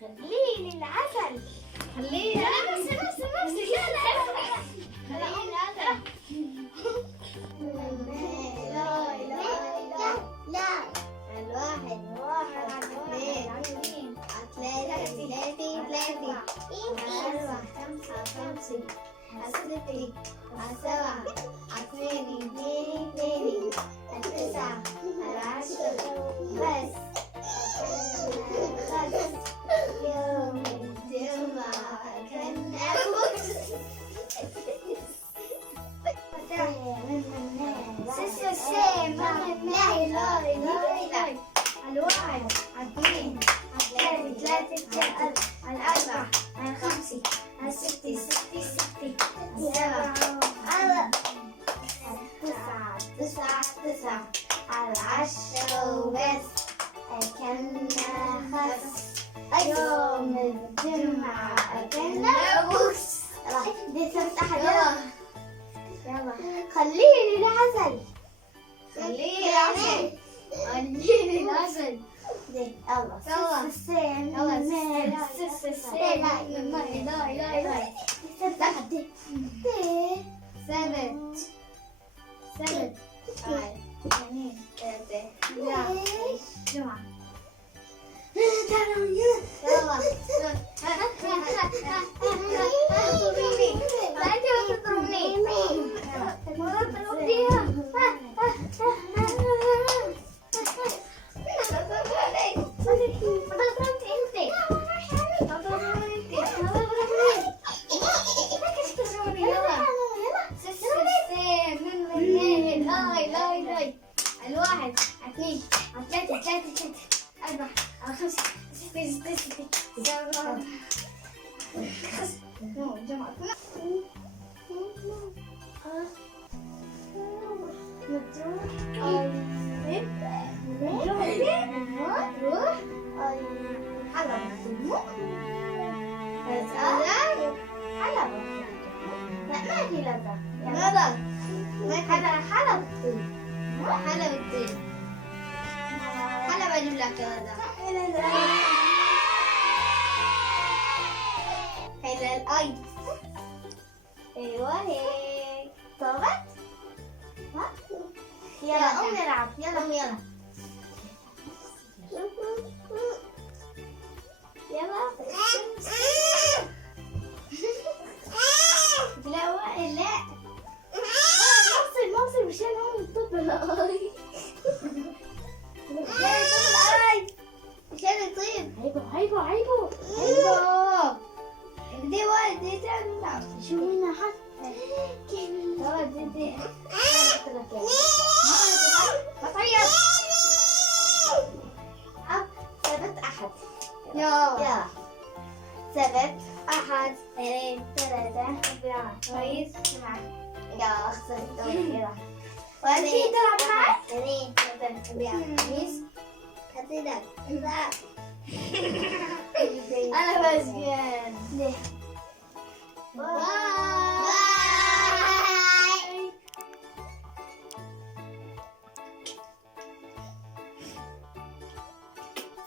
خليني العسل خليني نفسي لا الواحد اثنين ثلاثة أربعة خمسة ستة سبعة اثنين تسعة عشرة بس يوم الجمعة كان أبوس الواحد اثنين ثلاثة الأربعة الخمسة الستة تسعة العشرة وبس كنا خمس يوم الجمعة كنا بوس دي تفتح يلا خليني العسل يلا سبت اثنين ثلاثة جمعة الواحد اثنين ثلاثة أربعة خمسة ستة سبعة حلب اجيب لك هذا هلا الاي ايوه هيك طابت يلا قوم نلعب يلا لا وائل لا موصل مشان هون الطب الاي مشان يطيب عيبو دي وائل دي تعمل شو هنا حط دي ما تعيط سبت أحد يلا سبت أحد اثنين ثلاثة أربعة كويس جمعة يلا خسرت يلا وأنت تلعب معي اثنين ثلاثة أربعة خميس كتير أنا بس